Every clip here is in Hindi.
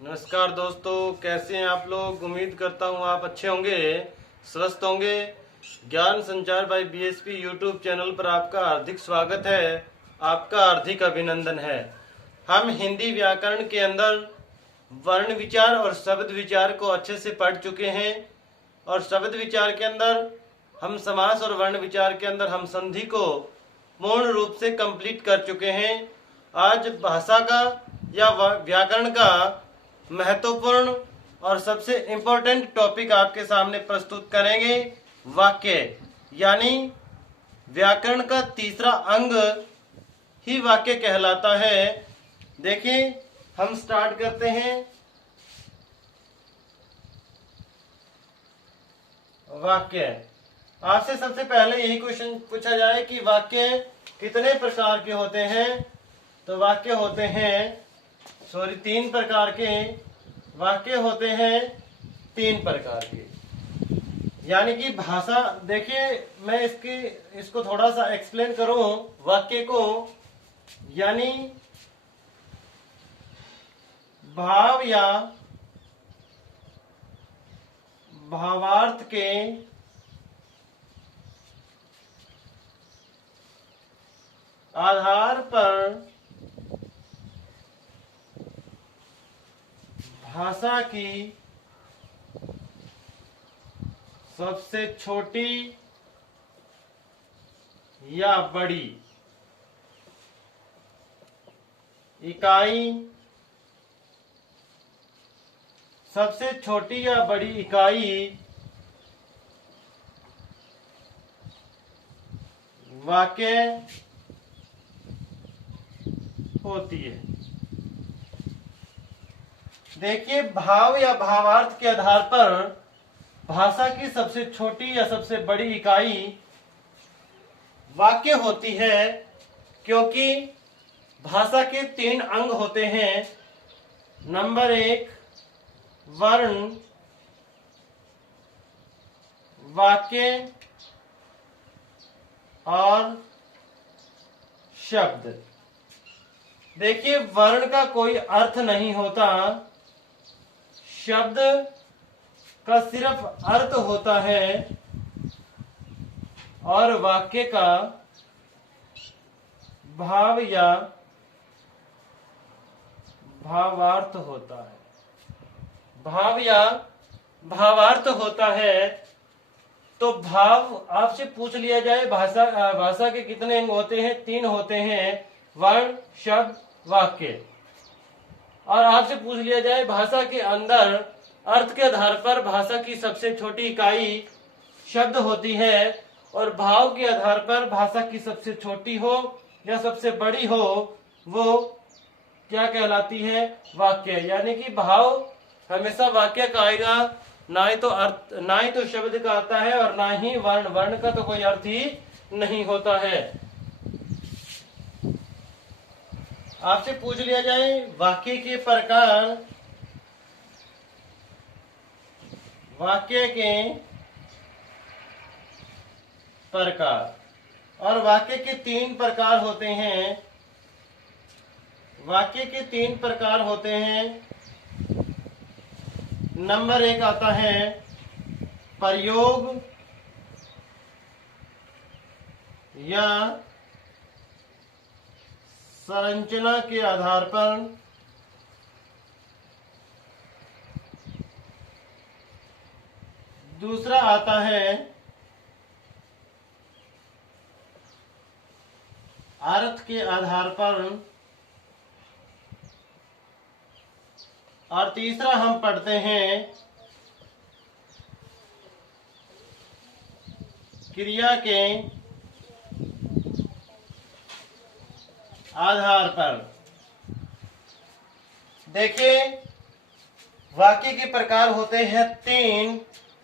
नमस्कार दोस्तों, कैसे हैं आप लोग। उम्मीद करता हूं आप अच्छे होंगे, स्वस्थ होंगे। ज्ञान संचार बाय बीएसपी यूट्यूब चैनल पर आपका हार्दिक स्वागत है, आपका हार्दिक अभिनंदन है। हम हिंदी व्याकरण के अंदर वर्ण विचार और शब्द विचार को अच्छे से पढ़ चुके हैं और शब्द विचार के अंदर हम समास और वर्ण विचार के अंदर हम संधि को पूर्ण रूप से कंप्लीट कर चुके हैं। आज भाषा का या व्याकरण का महत्वपूर्ण और सबसे इम्पोर्टेंट टॉपिक आपके सामने प्रस्तुत करेंगे, वाक्य। यानी व्याकरण का तीसरा अंग ही वाक्य कहलाता है। देखिए, हम स्टार्ट करते हैं। वाक्य। आपसे सबसे पहले यही क्वेश्चन पूछा जाए कि वाक्य कितने प्रकार के होते हैं। तो वाक्य होते हैं तीन प्रकार के वाक्य होते हैं, तीन प्रकार के। यानी कि भाषा, देखिए मैं इसको थोड़ा सा एक्सप्लेन करूं वाक्य को। यानी भाव या भावार्थ के आधार पर भाषा की सबसे छोटी या बड़ी इकाई, सबसे छोटी या बड़ी इकाई वाक्य होती है। देखिए, भाव या भावार्थ के आधार पर भाषा की सबसे छोटी या सबसे बड़ी इकाई वाक्य होती है, क्योंकि भाषा के तीन अंग होते हैं। नंबर एक, वर्ण, वाक्य और शब्द। देखिए, वर्ण का कोई अर्थ नहीं होता, शब्द का सिर्फ अर्थ होता है और वाक्य का भाव या भावार्थ होता है। भाव या भावार्थ होता है। तो भाव आपसे पूछ लिया जाए, भाषा के कितने अंग होते हैं? तीन होते हैं, वर्ण, शब्द, वाक्य। और आपसे पूछ लिया जाए भाषा के अंदर अर्थ के आधार पर भाषा की सबसे छोटी इकाई शब्द होती है और भाव के आधार पर भाषा की सबसे छोटी हो या सबसे बड़ी हो वो क्या कहलाती है? वाक्य। यानी कि भाव हमेशा वाक्य का आएगा, ना ही तो अर्थ, ना ही तो शब्द का आता है और ना ही वर्ण। वर्ण का तो कोई अर्थ ही नहीं होता है। आपसे पूछ लिया जाए वाक्य के प्रकार, वाक्य के प्रकार, और वाक्य के तीन प्रकार होते हैं। वाक्य के तीन प्रकार होते हैं। नंबर एक आता है प्रयोग या संरचना के आधार पर दूसरा आता है अर्थ के आधार पर और तीसरा हम पढ़ते हैं क्रिया के आधार पर। देखिए, वाक्य के प्रकार होते हैं तीन।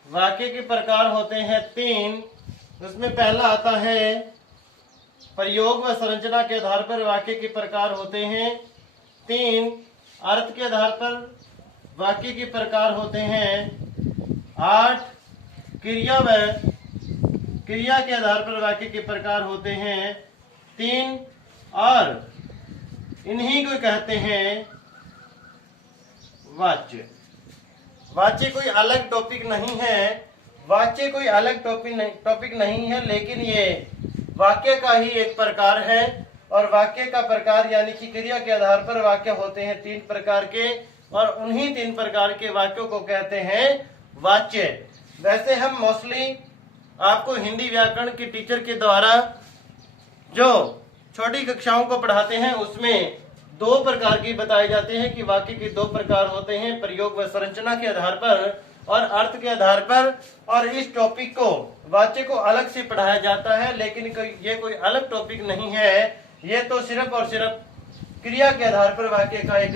वाक्य के प्रकार होते हैं तीन। उसमें पहला आता है प्रयोग व संरचना के आधार पर वाक्य के प्रकार होते हैं तीन। अर्थ के आधार पर वाक्य के प्रकार होते हैं 8। क्रिया के आधार पर वाक्य के प्रकार होते हैं 3 और इन्हीं को कहते हैं वाच्य। वाच्य कोई अलग टॉपिक नहीं है, वाच्य कोई अलग टॉपिक नहीं है, लेकिन ये वाक्य का ही एक प्रकार है। और वाक्य का प्रकार यानी कि क्रिया के आधार पर वाक्य होते हैं 3 प्रकार के, और उन्हीं 3 प्रकार के वाक्यों को कहते हैं वाच्य। वैसे हम मोस्टली आपको हिंदी व्याकरण के टीचर के द्वारा जो छोटी कक्षाओं को पढ़ाते हैं उसमें 2 प्रकार की बताए जाते हैं कि वाक्य के 2 प्रकार होते हैं, प्रयोग व संरचना के आधार पर और अर्थ के आधार पर। और इस टॉपिक को वाच्य को अलग से पढ़ाया जाता है, लेकिन ये कोई अलग टॉपिक नहीं है, ये तो सिर्फ और सिर्फ क्रिया के आधार पर वाक्य का एक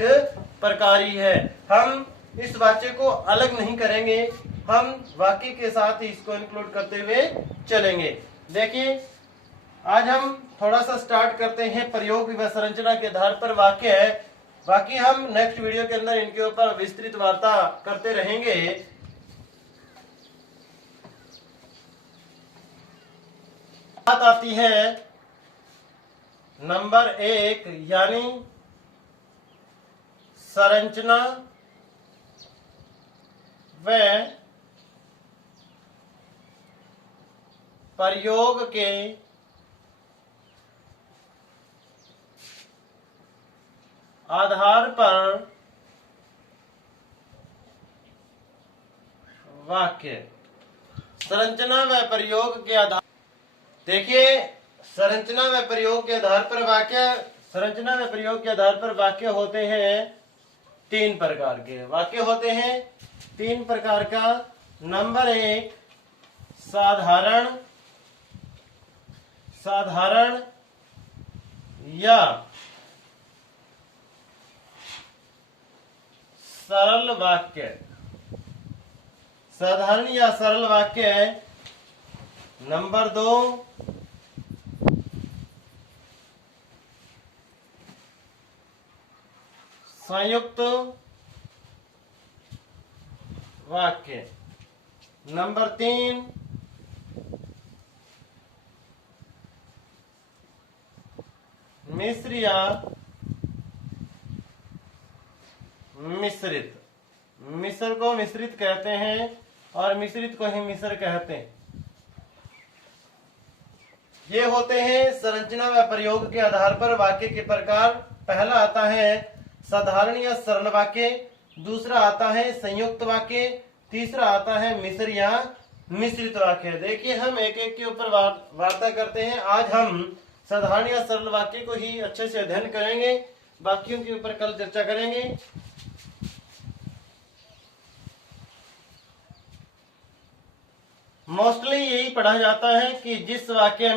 प्रकार ही है। हम इस वाक्य को अलग नहीं करेंगे, हम वाक्य के साथ ही इसको इंक्लूड करते हुए चलेंगे। देखिए आज हम थोड़ा सा स्टार्ट करते हैं प्रयोग व संरचना के आधार पर वाक्य है। बाकी हम नेक्स्ट वीडियो के अंदर इनके ऊपर विस्तृत वार्ता करते रहेंगे। बात आती है नंबर 1 यानी संरचना व प्रयोग के आधार पर वाक्य। संरचना व प्रयोग के आधार, देखिए संरचना व प्रयोग के आधार पर वाक्य, संरचना व प्रयोग के आधार पर वाक्य होते हैं 3 प्रकार के। वाक्य होते हैं 3 प्रकार का। नंबर 1 साधारण, साधारण या सरल वाक्य, साधारण या सरल वाक्य। नंबर 2 संयुक्त वाक्य। नंबर 3 मिश्र या मिश्रित। मिश्र को मिश्रित कहते हैं और मिश्रित को ही मिश्र कहते हैं। ये होते हैं संरचना व प्रयोग के आधार पर वाक्य के प्रकार। पहला आता है साधारण या सरल वाक्य, दूसरा आता है संयुक्त वाक्य, तीसरा आता है मिश्र या मिश्रित वाक्य। देखिए हम एक एक के ऊपर वार्ता करते हैं। आज हम साधारण या सरल वाक्य को ही अच्छे से अध्ययन करेंगे, बाकियों के ऊपर कल चर्चा करेंगे। मोस्टली यही पढ़ा जाता है कि जिस वाक्य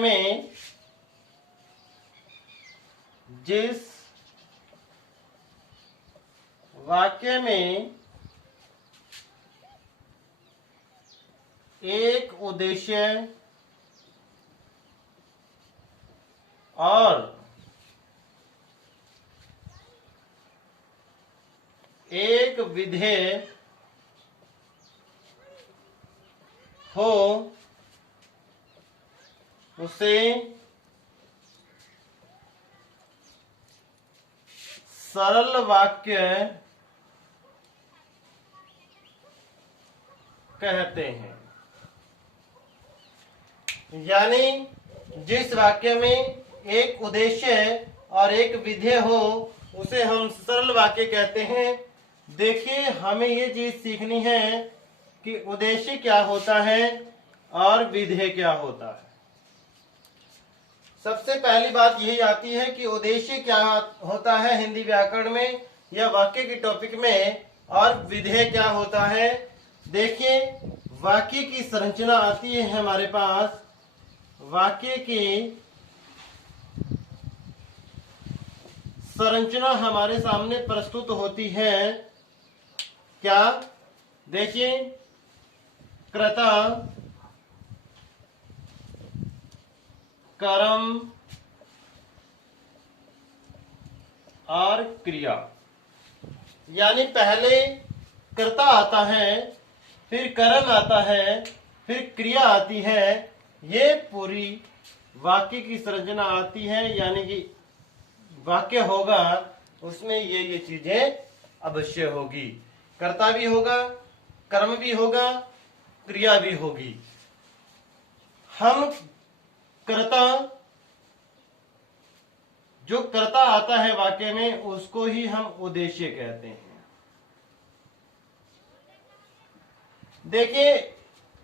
में एक उद्देश्य और एक विधेय हो उसे सरल वाक्य कहते हैं। यानी जिस वाक्य में एक उद्देश्य और एक विधेय हो उसे हम सरल वाक्य कहते हैं। देखिए हमें ये चीज सीखनी है कि उद्देश्य क्या होता है और विधेय क्या होता है। सबसे पहली बात यही आती है कि उद्देश्य क्या होता है हिंदी व्याकरण में या वाक्य के टॉपिक में, और विधेय क्या होता है। देखिए वाक्य की संरचना आती है हमारे पास, वाक्य की संरचना हमारे सामने प्रस्तुत होती है। क्या? देखिए कर्ता, कर्म और क्रिया। यानी पहले कर्ता आता है, फिर कर्म आता है, फिर क्रिया आती है। ये पूरी वाक्य की संरचना आती है। यानी कि वाक्य होगा उसमें ये चीजें अवश्य होगी। कर्ता भी होगा, कर्म भी होगा, क्रिया भी होगी। हम कर्ता, जो कर्ता आता है वाक्य में उसको ही हम उद्देश्य कहते हैं। देखिए,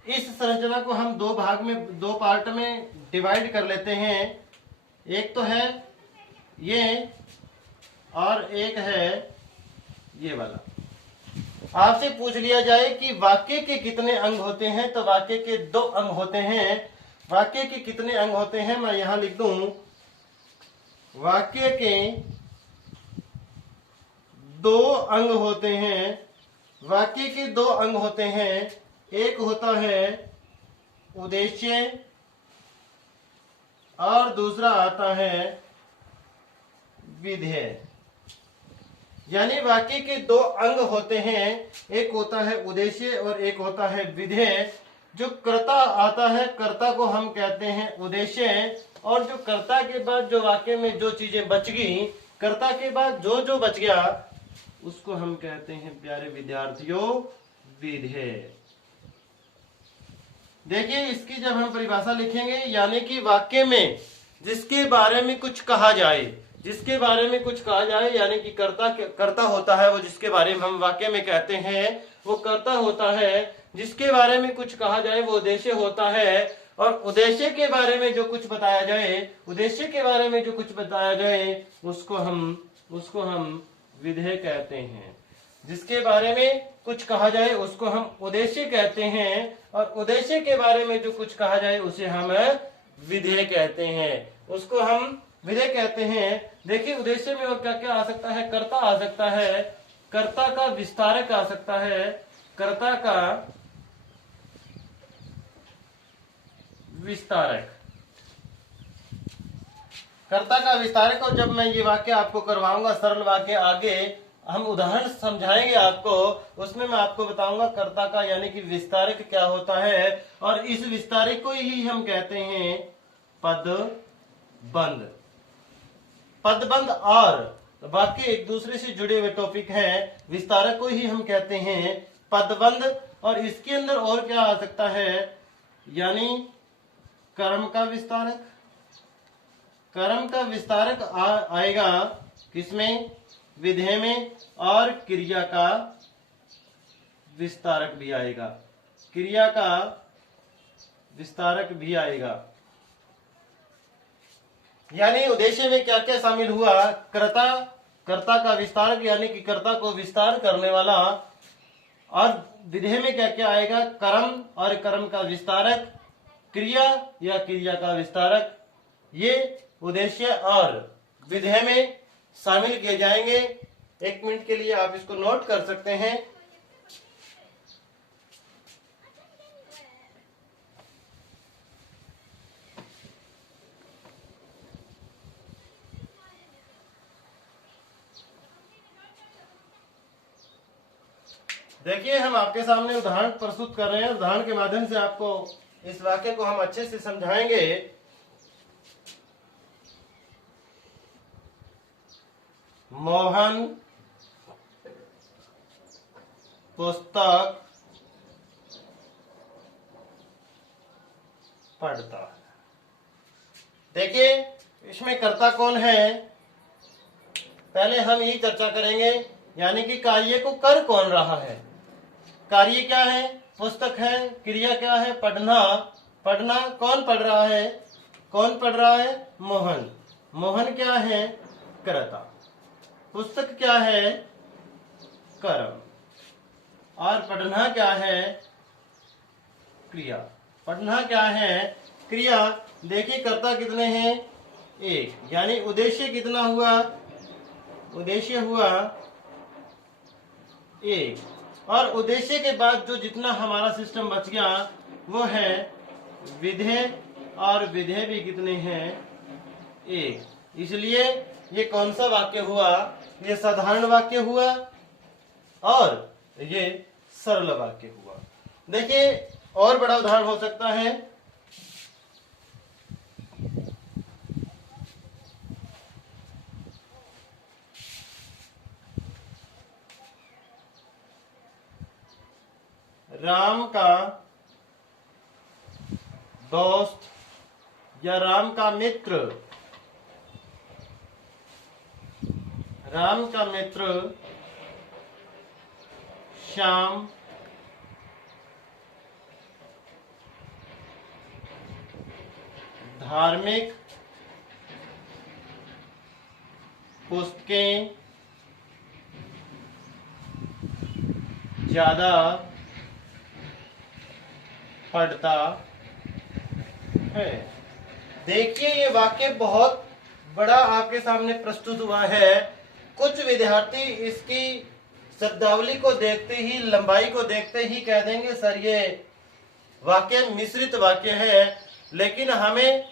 इस संरचना को हम दो भाग में, दो पार्ट में डिवाइड कर लेते हैं। एक तो है ये और एक है ये वाला। आपसे पूछ लिया जाए कि वाक्य के कितने अंग होते हैं, तो वाक्य के 2 अंग होते हैं। वाक्य के कितने अंग होते हैं, मैं यहां लिख दूं, वाक्य के 2 अंग होते हैं। वाक्य के 2 अंग होते हैं। एक होता है उद्देश्य और दूसरा आता है विधेय। यानी वाक्य के 2 अंग होते हैं, एक होता है उद्देश्य और एक होता है विधेय। जो कर्ता आता है, कर्ता को हम कहते हैं उद्देश्य, और जो कर्ता के बाद जो वाक्य में जो चीजें बच गई, कर्ता के बाद जो जो बच गया उसको हम कहते हैं प्यारे विद्यार्थियों विधेय। देखिए, इसकी जब हम परिभाषा लिखेंगे, यानी कि वाक्य में जिसके बारे में कुछ कहा जाए, जिसके बारे में कुछ कहा जाए, यानी कि कर्ता होता है वो जिसके बारे में हम वाक्य में कहते हैं वो कर्ता होता है। जिसके बारे में कुछ कहा जाए वो उद्देश्य होता है, और उद्देश्य के बारे में जो कुछ बताया जाए, उद्देश्य के बारे में जो कुछ बताया जाए उसको हम विधेय कहते हैं। जिसके बारे में कुछ कहा जाए उसको हम उद्देश्य कहते हैं, और उद्देश्य के बारे में जो कुछ कहा जाए उसे हम विधेय कहते हैं, उसको हम विधेय कहते हैं। देखिए, उद्देश्य में और क्या क्या आ सकता है, कर्ता आ सकता है, कर्ता का विस्तारक आ सकता है, कर्ता का विस्तारक, कर्ता का विस्तारक। और जब मैं ये वाक्य आपको करवाऊंगा, सरल वाक्य, आगे हम उदाहरण समझाएंगे आपको, उसमें मैं आपको बताऊंगा कर्ता का यानी कि विस्तारक क्या होता है, और इस विस्तारक को ही हम कहते हैं पदबंध। पदबंध और वाक्य एक दूसरे से जुड़े हुए टॉपिक हैं। विस्तारक को ही हम कहते हैं पदबंध, और इसके अंदर और क्या आ सकता है, यानी कर्म का विस्तारक। कर्म का विस्तारक आएगा किसमें, विधेय में, और क्रिया का विस्तारक भी आएगा, क्रिया का विस्तारक भी आएगा। यानी उद्देश्य में क्या क्या शामिल हुआ, कर्ता का विस्तारक यानी कि कर्ता को विस्तार करने वाला, और विधेय में क्या क्या आएगा, कर्म और कर्म का विस्तारक, क्रिया या क्रिया का विस्तारक। ये उद्देश्य और विधेय में शामिल किए जाएंगे। 1 मिनट के लिए आप इसको नोट कर सकते हैं। देखिए, हम आपके सामने उदाहरण प्रस्तुत कर रहे हैं। उदाहरण के माध्यम से आपको इस वाक्य को हम अच्छे से समझाएंगे। मोहन पुस्तक पढ़ता है। देखिए, इसमें कर्ता कौन है, पहले हम यही चर्चा करेंगे, यानी कि कार्य को कर कौन रहा है। कार्य क्या है, पुस्तक है। क्रिया क्या है, पढ़ना। पढ़ना कौन पढ़ रहा है, कौन पढ़ रहा है, मोहन। मोहन क्या है, कर्ता। पुस्तक क्या है, कर्म। और पढ़ना क्या है, क्रिया। पढ़ना क्या है, क्रिया। देखिए, कर्ता कितने हैं, 1, यानी उद्देश्य कितना हुआ, उद्देश्य हुआ 1, और उद्देश्य के बाद जो जितना हमारा सिस्टम बच गया वो है विधेय, और विधेय भी कितने हैं, 1। इसलिए ये कौन सा वाक्य हुआ, ये साधारण वाक्य हुआ और ये सरल वाक्य हुआ। देखिए, और बड़ा उदाहरण हो सकता है। राम का दोस्त या राम का मित्र, राम का मित्र श्याम धार्मिक पुस्तकें ज्यादा पढ़ता है। देखिए ये वाक्य बहुत बड़ा आपके सामने प्रस्तुत हुआ है। कुछ विद्यार्थी इसकी शब्दावली को देखते ही, लंबाई को देखते ही कह देंगे सर ये वाक्य मिश्रित वाक्य है, लेकिन हमें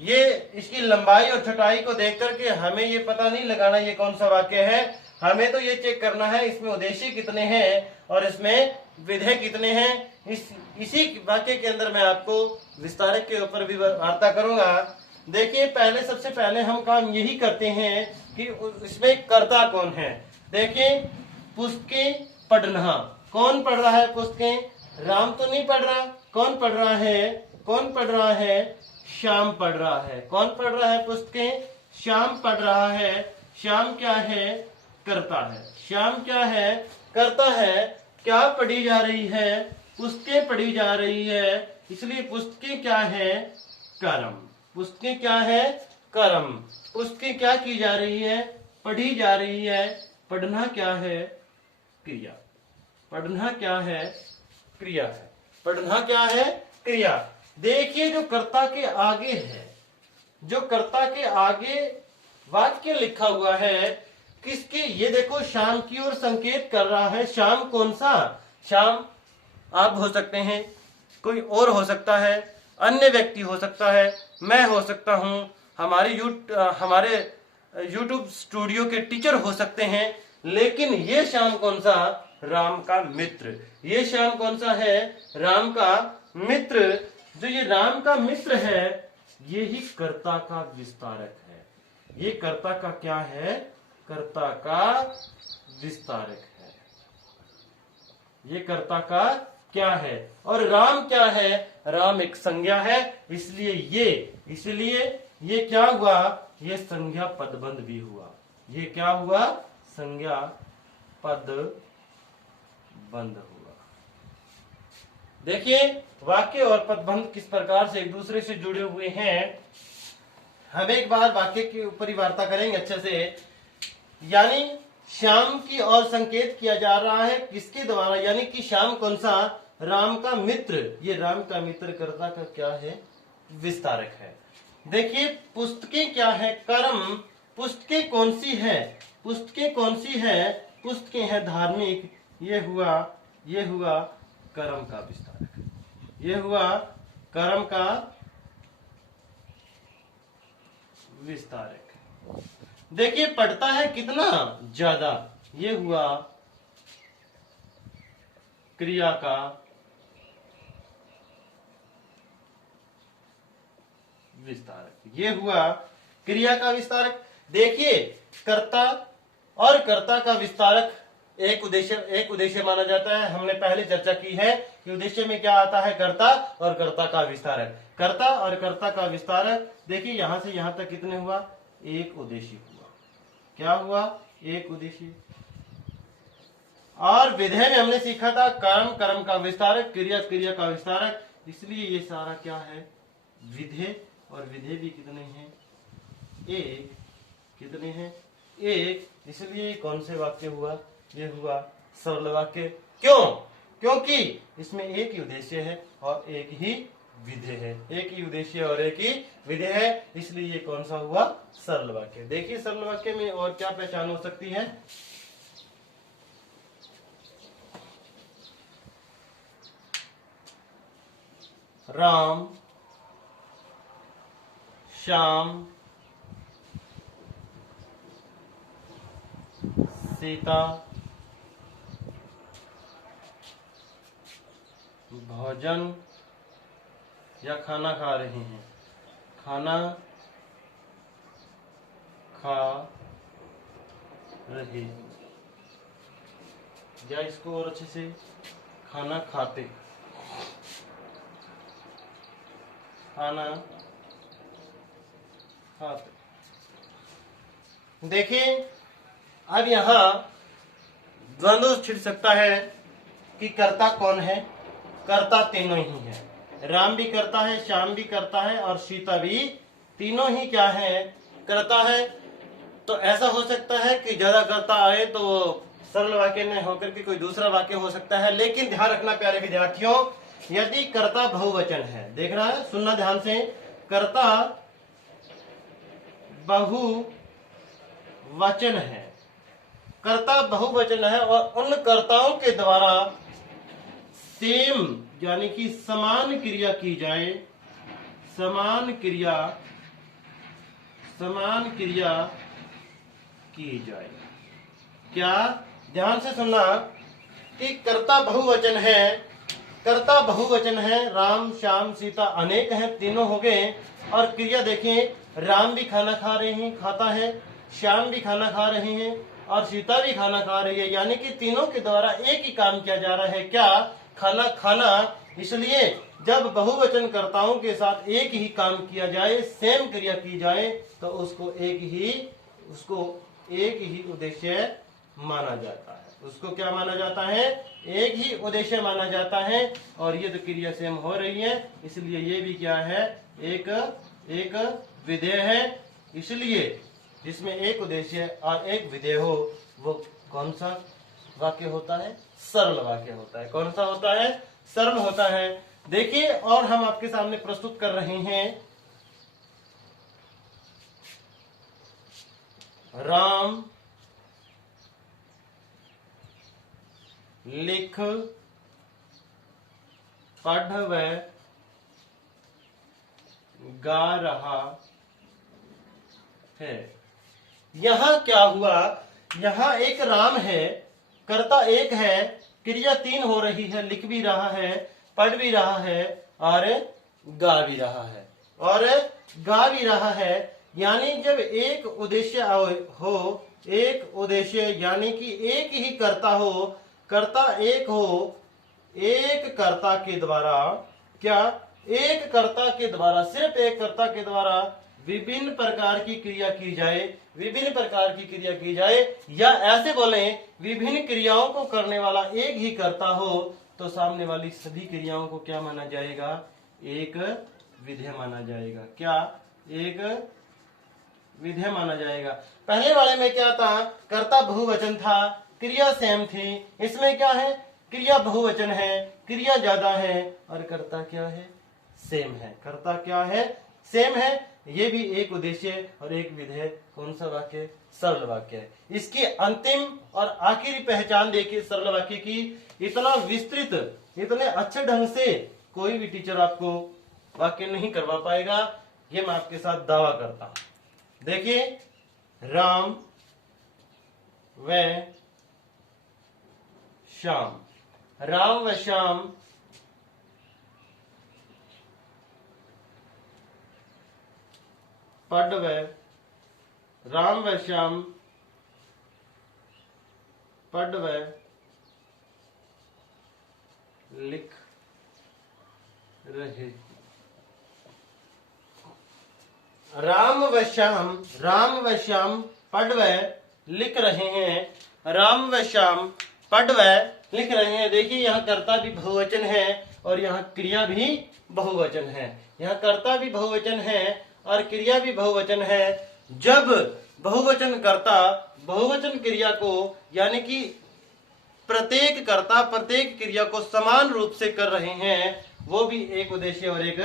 ये इसकी लंबाई और छटाई को देख करके हमें ये पता नहीं लगाना ये कौन सा वाक्य है। हमें तो ये चेक करना है इसमें उद्देश्य कितने हैं और इसमें विधेय कितने हैं। इसी वाक्य के अंदर मैं आपको विस्तारक के ऊपर भी वार्ता करूंगा। देखिए पहले, सबसे पहले हम काम यही करते हैं कि इसमें कर्ता कौन है। देखिए पुस्तकें पढ़ना, कौन पढ़ रहा है पुस्तकें? राम तो नहीं पढ़ रहा। कौन पढ़ रहा है? कौन पढ़ रहा है? श्याम पढ़ रहा है। कौन पढ़ रहा है पुस्तकें? श्याम पढ़ रहा है। श्याम क्या है? करता है। श्याम क्या है? करता है। क्या पढ़ी जा रही है? पुस्तकें पढ़ी जा रही है, इसलिए पुस्तकें क्या है? कर्म। पुस्तकें क्या है? कर्म। पुस्तकें क्या की जा रही है? पढ़ी जा रही है। पढ़ना क्या है? क्रिया। पढ़ना क्या है? क्रिया है। पढ़ना क्या है? क्रिया। देखिए जो कर्ता के आगे है, जो कर्ता के आगे वाक्य लिखा हुआ है किसके, ये देखो श्याम की ओर संकेत कर रहा है। श्याम कौन सा? श्याम आप हो सकते हैं, कोई और हो सकता है, अन्य व्यक्ति हो सकता है, मैं हो सकता हूं, हमारे यूट्यूब स्टूडियो के टीचर हो सकते हैं, लेकिन ये श्याम कौन सा? राम का मित्र। ये श्याम कौन सा है? राम का मित्र। जो ये राम का मित्र है ये ही कर्ता का विस्तारक है। ये कर्ता का क्या है? कर्ता का विस्तारक है। ये कर्ता का क्या है? और राम क्या है? राम एक संज्ञा है, इसलिए ये क्या हुआ? ये संज्ञा पदबंध भी हुआ। ये क्या हुआ? संज्ञा पदबंध हुआ। देखिए वाक्य और पदबंध किस प्रकार से एक दूसरे से जुड़े हुए हैं। हम एक बार वाक्य के ऊपर ही वार्ता करेंगे अच्छे से। यानी श्याम की ओर संकेत किया जा रहा है किसके द्वारा? यानी कि श्याम कौन सा? राम का मित्र। ये राम का मित्र कर्ता का क्या है? विस्तारक है। देखिए पुस्तकें क्या है? कर्म। पुस्तकें कौन सी है? पुस्तकें कौन सी है? पुस्तकें है धार्मिक। ये हुआ कर्म का विस्तारक। ये हुआ कर्म का विस्तारक। देखिए पढ़ता है कितना? ज्यादा। ये हुआ क्रिया का विस्तारक। ये हुआ क्रिया का विस्तारक। देखिए कर्ता और कर्ता का विस्तारक एक उद्देश्य माना जाता है। हमने पहले चर्चा की है कि उद्देश्य में क्या आता है? कर्ता और कर्ता का विस्तारक। कर्ता और कर्ता का विस्तारक। देखिए यहां से यहां तक कितने हुआ? एक उद्देश्य हुआ। क्या हुआ? एक उद्देश्य। और विधेय में हमने सीखा था कर्म का विस्तारक, क्रिया का विस्तारक। इसलिए ये सारा क्या है? विधेय। और विधेय भी कितने हैं? एक। कितने हैं? एक। इसलिए कौन से वाक्य हुआ? ये हुआ सरल वाक्य। क्यों? क्योंकि इसमें एक ही उद्देश्य है और एक ही विधेय है। एक ही उद्देश्य और एक ही विधेय है, इसलिए ये कौन सा हुआ? सरल वाक्य। देखिए सरल वाक्य में और क्या पहचान हो सकती है? राम, श्याम, सीता भोजन या खाना खा रहे हैं। खाना खा रहे। या इसको और अच्छे से खाना खाते, खाना खाते। देखिए अब यहां द्वंद्व छिड़ सकता है कि कर्ता कौन है। कर्ता तीनों ही है, राम भी करता है, श्याम भी करता है और सीता भी, तीनों ही क्या है, करता है। तो ऐसा हो सकता है कि ज्यादा कर्ता आए तो सरल वाक्य में होकर के कोई दूसरा वाक्य हो सकता है। लेकिन ध्यान रखना प्यारे विद्यार्थियों, यदि कर्ता बहुवचन है, देख रहा है, सुनना ध्यान से, कर्ता बहुवचन है, कर्ता बहुवचन है और उन कर्ताओं के द्वारा सेम यानी कि समान क्रिया की जाए, समान क्रिया की जाए। क्या, ध्यान से सुनना कि कर्ता बहुवचन है, कर्ता बहुवचन है, राम श्याम सीता अनेक हैं, तीनों हो गए। और क्रिया देखें, राम भी खाना खा रहे हैं, खाता है, श्याम भी खाना खा रहे हैं और सीता भी खाना खा रही है, यानी कि तीनों के द्वारा एक ही काम किया जा रहा है, क्या, खाना खाना। इसलिए जब बहुवचन कर्ताओं के साथ एक ही काम किया जाए, सेम क्रिया की जाए, तो उसको एक ही उद्देश्य माना जाता है। उसको क्या माना जाता है, एक ही उद्देश्य माना जाता है। और ये तो क्रिया सेम हो रही है, इसलिए ये भी क्या है, एक विधेय है। इसलिए जिसमें एक उद्देश्य और एक विधेय हो, वो कौन सा वाक्य होता है, सरल वाक्य होता है। कौन सा होता है, सरल होता है। देखिए, और हम आपके सामने प्रस्तुत कर रहे हैं, राम लिख पढ़ व गा रहा है। यहां क्या हुआ, यहां एक राम है, कर्ता एक है, क्रिया तीन हो रही है, लिख भी रहा है, पढ़ भी रहा है और गा भी रहा है, यानी जब एक उद्देश्य हो, एक उद्देश्य यानी कि एक ही कर्ता हो, कर्ता एक हो, एक कर्ता के द्वारा, क्या, एक कर्ता के द्वारा, सिर्फ एक कर्ता के द्वारा विभिन्न प्रकार की क्रिया की जाए, विभिन्न प्रकार की क्रिया की जाए, या ऐसे बोले विभिन्न क्रियाओं को करने वाला एक ही कर्ता हो, तो सामने वाली सभी क्रियाओं को क्या माना जाएगा, एक विधेय माना जाएगा। क्या, एक विधेय माना जाएगा। पहले वाले में क्या था, कर्ता बहुवचन था, क्रिया सेम थी। इसमें क्या है, क्रिया बहुवचन है, क्रिया ज्यादा है और कर्ता क्या है, सेम है। कर्ता क्या है, सेम है। ये भी एक उद्देश्य और एक विधेय, कौन सा वाक्य, सरल वाक्य है। इसकी अंतिम और आखिरी पहचान देखिए सरल वाक्य की, इतना विस्तृत, इतने अच्छे ढंग से कोई भी टीचर आपको वाक्य नहीं करवा पाएगा, ये मैं आपके साथ दावा करता हूं। देखिए, राम व श्याम, राम व श्याम पढ़ व, राम व श्याम पढ़ व लिख रहे। राम व श्याम पढ़ व लिख रहे हैं, राम व श्याम पढ़ व लिख रहे हैं। देखिए, यहाँ कर्ता भी बहुवचन है और यहाँ क्रिया भी बहुवचन है, यहाँ कर्ता भी बहुवचन है और क्रिया भी बहुवचन है। जब बहुवचन कर्ता बहुवचन क्रिया को, यानी कि प्रत्येक कर्ता प्रत्येक क्रिया को समान रूप से कर रहे हैं, वो भी एक उद्देश्य और एक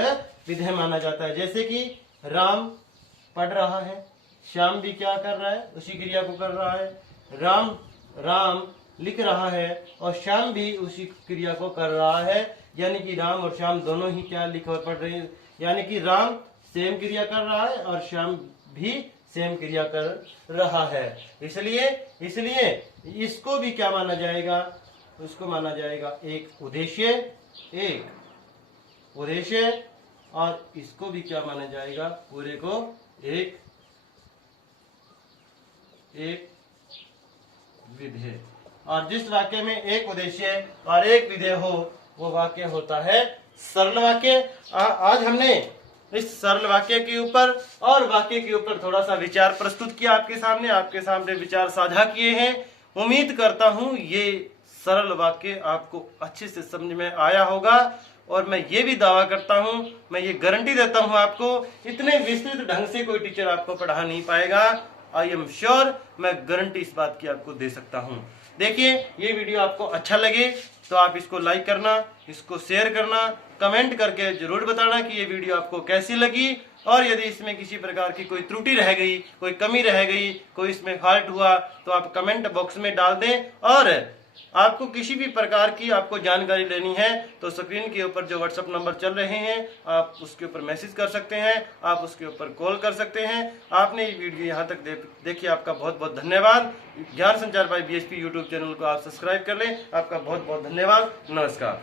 विधेय माना जाता है। जैसे कि राम पढ़ रहा है, श्याम भी क्या कर रहा है, उसी क्रिया को कर रहा है। राम लिख रहा है और श्याम भी उसी क्रिया को कर रहा है, यानी कि राम और श्याम दोनों ही क्या लिख पढ़ रहे हैं, यानी कि राम सेम क्रिया कर रहा है और श्याम भी सेम क्रिया कर रहा है। इसलिए इसको भी क्या माना जाएगा, उसको माना जाएगा एक उद्देश्य और इसको भी क्या माना जाएगा, पूरे को एक विधेय। और जिस वाक्य में एक उद्देश्य और एक विधेय हो वो वाक्य होता है सरल वाक्य। आज हमने इस सरल वाक्य के ऊपर और वाक्य के ऊपर थोड़ा सा विचार प्रस्तुत किया, आपके सामने विचार साझा किए हैं। उम्मीद करता हूं ये सरल वाक्य आपको अच्छे से समझ में आया होगा और मैं ये भी दावा करता हूं, मैं ये गारंटी देता हूं आपको, इतने विस्तृत ढंग से कोई टीचर आपको पढ़ा नहीं पाएगा। आई एम श्योर, मैं गारंटी इस बात की आपको दे सकता हूं। देखिए, ये वीडियो आपको अच्छा लगे तो आप इसको लाइक करना, इसको शेयर करना, कमेंट करके जरूर बताना कि ये वीडियो आपको कैसी लगी, और यदि इसमें किसी प्रकार की कोई त्रुटि रह गई, कोई कमी रह गई, कोई इसमें फॉल्ट हुआ तो आप कमेंट बॉक्स में डाल दें। और आपको किसी भी प्रकार की आपको जानकारी लेनी है तो स्क्रीन के ऊपर जो व्हाट्सएप नंबर चल रहे हैं आप उसके ऊपर मैसेज कर सकते हैं, आप उसके ऊपर कॉल कर सकते हैं। आपने ये वीडियो यहाँ तक देखी, आपका बहुत बहुत धन्यवाद। ज्ञान संचार बाय बीएसपी यूट्यूब चैनल को आप सब्सक्राइब कर लें। आपका बहुत बहुत धन्यवाद। नमस्कार।